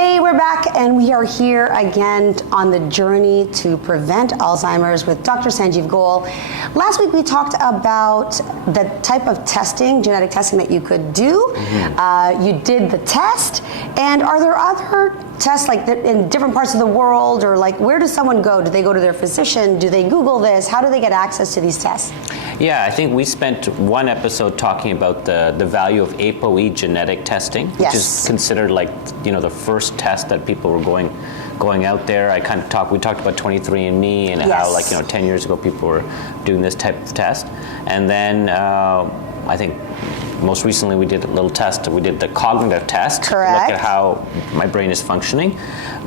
Hey, we're back and we are here again on the journey to prevent Alzheimer's with Dr. Sanjeev Goel. Last week we talked about the type of testing, genetic testing that you could do. You did the test, and are there other tests like in different parts of the world, or like where does someone go? Do they go to their physician? Do they Google this? How do they get access to these tests? Yeah, I think we spent one episode talking about the value of ApoE genetic testing, which is considered like, you know, the first test that people were going out there. We talked about 23andMe and how, like, you know, 10 years ago people were doing this type of test. And then I think most recently we did a little test. We did the cognitive test to look at how my brain is functioning.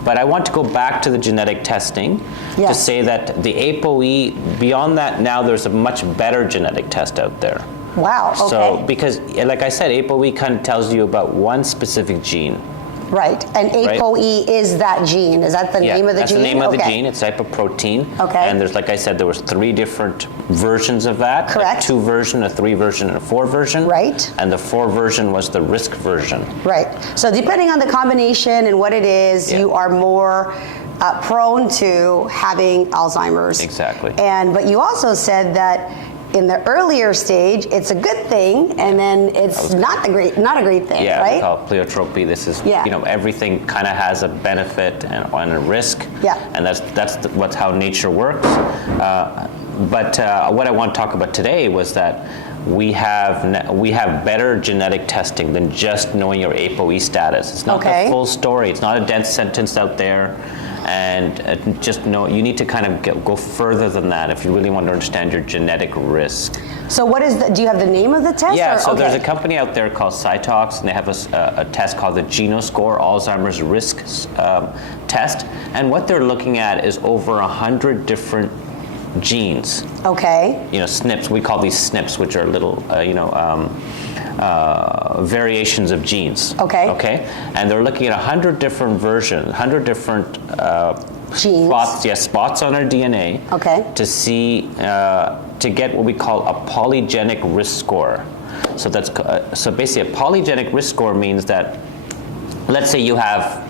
But I want to go back to the genetic testing to say that the ApoE, beyond that, now there's a much better genetic test out there. Wow, okay. So, because like I said, ApoE kind of tells you about one specific gene. Right, and ApoE is that gene. Is that the name of the gene? That's the name of the gene. It's type of protein. Okay. And there's, like I said, there was 3 different versions of that. Correct. A 2 version, a 3 version, and a 4 version. Right. And the 4 version was the risk version. Right. So depending on the combination and what it is, you are more prone to having Alzheimer's. Exactly. But you also said that in the earlier stage, it's a good thing, and then it's not a great thing, right? We call it pleiotropy. This is, you know, everything kind of has a benefit and a risk. Yeah. And that's how nature works. But what I want to talk about today was that we have better genetic testing than just knowing your ApoE status. It's not the full story. It's not a dense sentence out there. And just know you need to kind of go further than that if you really want to understand your genetic risk. So what is do you have the name of the test? Yeah, so there's a company out there called Cytox, and they have a test called the GenoScore Alzheimer's Risk Test. And what they're looking at is over 100 different genes. Okay. You know, SNPs, we call these SNPs, which are little, variations of genes. Okay. Okay. And they're looking at 100 different versions, 100 different genes. Spots on our DNA. Okay. To see, to get what we call a polygenic risk score. So that's so basically a polygenic risk score means that, let's say you have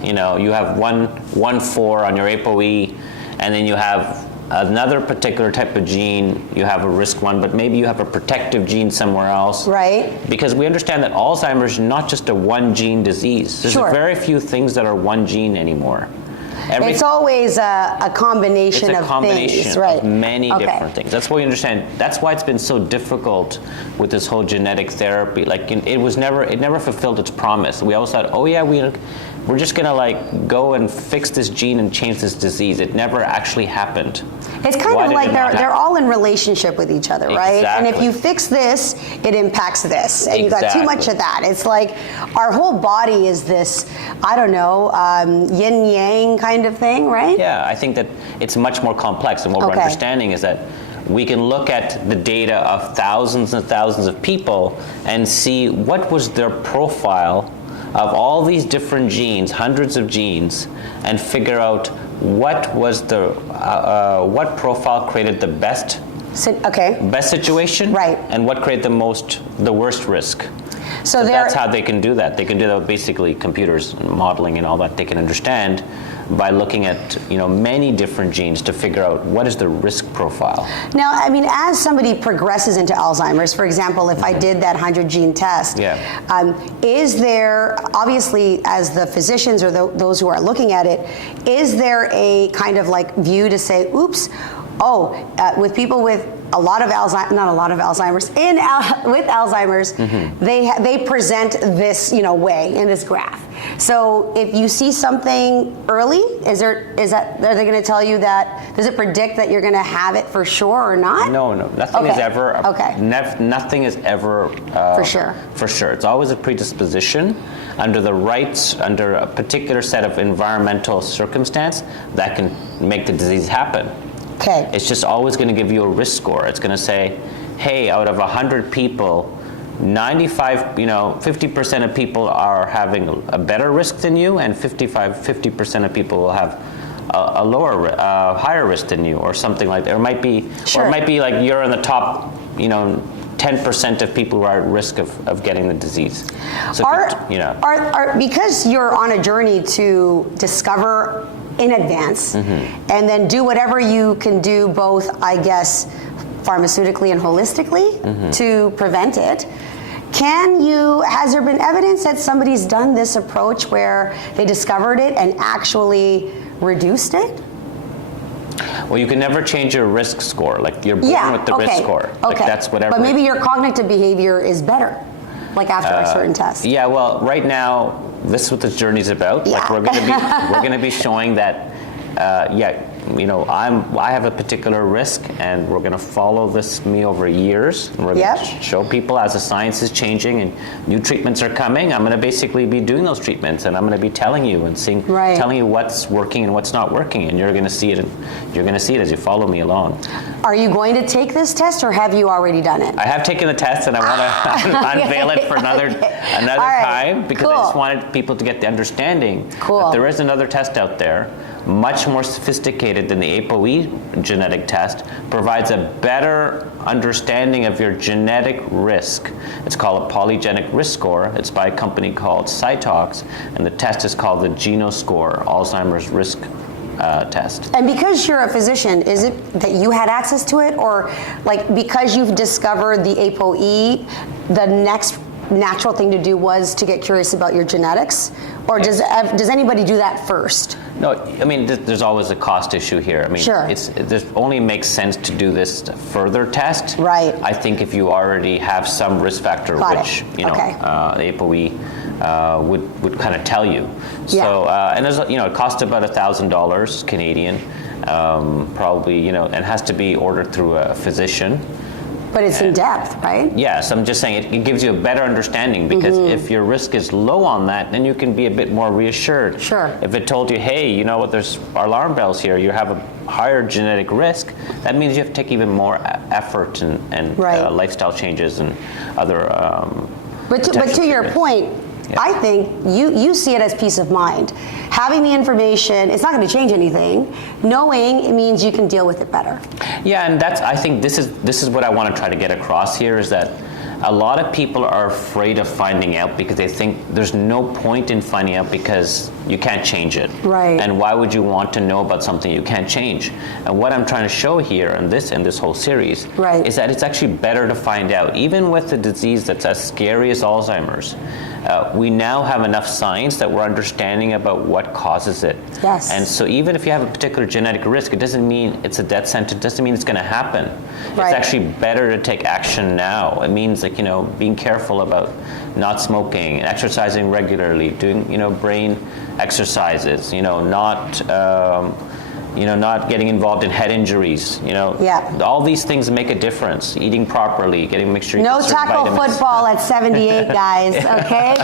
one 4 on your ApoE, and then you have another particular type of gene, you have a risk one, but maybe you have a protective gene somewhere else. Right. Because we understand that Alzheimer's is not just a one gene disease. There's very few things that are one gene anymore. It's always a combination of things, right? Of many different things. That's why we understand. That's why it's been so difficult with this whole genetic therapy. Like it never fulfilled its promise. We always thought, oh yeah, we're just gonna like go and fix this gene and change this disease. It never actually happened. It's kind of like they're all in relationship with each other, right? Exactly. And if you fix this, it impacts this, and you got too much of that. It's like our whole body is this, I don't know, yin yang kind of thing, right? Yeah, I think that it's much more complex, and what we're understanding is that we can look at the data of thousands and thousands of people and see what was their profile of all these different genes, hundreds of genes, and figure out what was the what profile created the best situation, right, and what created the worst risk. So that's how they can do that. They can do that with basically computers and modeling and all that. They can understand by looking at many different genes to figure out what is the risk profile. Now, I mean, as somebody progresses into Alzheimer's, for example, if I did that 100 gene test, is there, obviously, as the physicians or those who are looking at it, is there a kind of like view to say, oops, with people with a lot of Alzheimer's, with Alzheimer's, they present this way in this graph. So if you see something early, are they going to tell you that? Does it predict that you're going to have it for sure or not? No, nothing is ever. Nothing is ever for sure. For sure, it's always a predisposition under a particular set of environmental circumstance that can make the disease happen. Okay. It's just always going to give you a risk score. It's going to say, hey, out of 100 people, 50% of people are having a better risk than you, and 50% of people will have higher risk than you, or something like that. Or it might be like you're in the top, 10% 10% of people who are at risk of getting the disease. So, because you're on a journey to discover in advance and then do whatever you can do, both, I guess, pharmaceutically and holistically to prevent it. Has there been evidence that somebody's done this approach where they discovered it and actually reduced it? Well, you can never change your risk score. Like, you're born with the risk score. Like, that's whatever. But maybe your cognitive behavior is better, like after a certain test. Yeah, well, right now, this is what this journey's about. Yeah. Like, we're gonna be showing that, I have a particular risk, and we're going to follow me over years. And we're going to show people as the science is changing and new treatments are coming. I'm going to basically be doing those treatments, and I'm going to be telling you and telling you what's working and what's not working, and you're going to see it. You're going to see it as you follow me along. Are you going to take this test, or have you already done it? I have taken the test, and I want to unveil it for another time, because I just wanted people to get the understanding that there is another test out there, much more sophisticated than the ApoE genetic test, provides a better understanding of your genetic risk. It's called a polygenic risk score. It's by a company called Cytox, and the test is called the GenoScore, Alzheimer's risk test. And because you're a physician, is it that you had access to it, or like because you've discovered the ApoE, the next natural thing to do was to get curious about your genetics? Or does anybody do that first? No, I mean, there's always a cost issue here. I mean, it only makes sense to do this further test. Right. I think if you already have some risk factor, the ApoE would kind of tell you. So, and there's, it costs about $1,000 Canadian, probably, and has to be ordered through a physician. But it's in depth, right? Yes, I'm just saying it gives you a better understanding, because if your risk is low on that, then you can be a bit more reassured. Sure. If it told you, hey, you know what, there's alarm bells here, you have a higher genetic risk, that means you have to take even more effort and lifestyle changes and other But to your point, I think you see it as peace of mind. Having the information, it's not going to change anything. Knowing, it means you can deal with it better. Yeah, and I think this is what I want to try to get across here, is that a lot of people are afraid of finding out because they think there's no point in finding out because you can't change it. Right. And why would you want to know about something you can't change? And what I'm trying to show here in this whole series is that it's actually better to find out. Even with a disease that's as scary as Alzheimer's, we now have enough science that we're understanding about what causes it. Yes. And so even if you have a particular genetic risk, it doesn't mean it's a death sentence. It doesn't mean it's going to happen. Right. It's actually better to take action now. It means, like, being careful about not smoking, exercising regularly, doing, brain exercises, not getting involved in head injuries, all these things make a difference. Eating properly, make sure you no get certain tackle vitamins. Football at 78, guys, okay?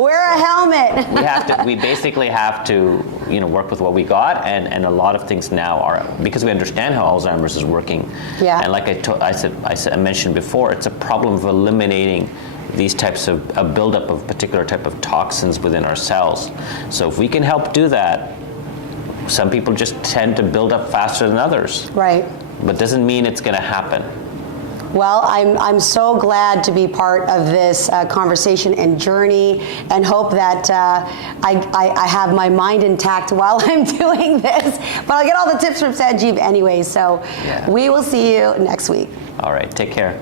Wear a helmet. We basically have to, work with what we got, and a lot of things now are, because we understand how Alzheimer's is working. Yeah. And like I mentioned before, it's a problem of eliminating these types of a buildup of particular type of toxins within our cells. So if we can help do that, some people just tend to build up faster than others. Right. But doesn't mean it's going to happen. Well, I'm so glad to be part of this conversation and journey, and hope that I have my mind intact while I'm doing this. But I'll get all the tips from Sanjeev anyway, so we will see you next week. All right, take care.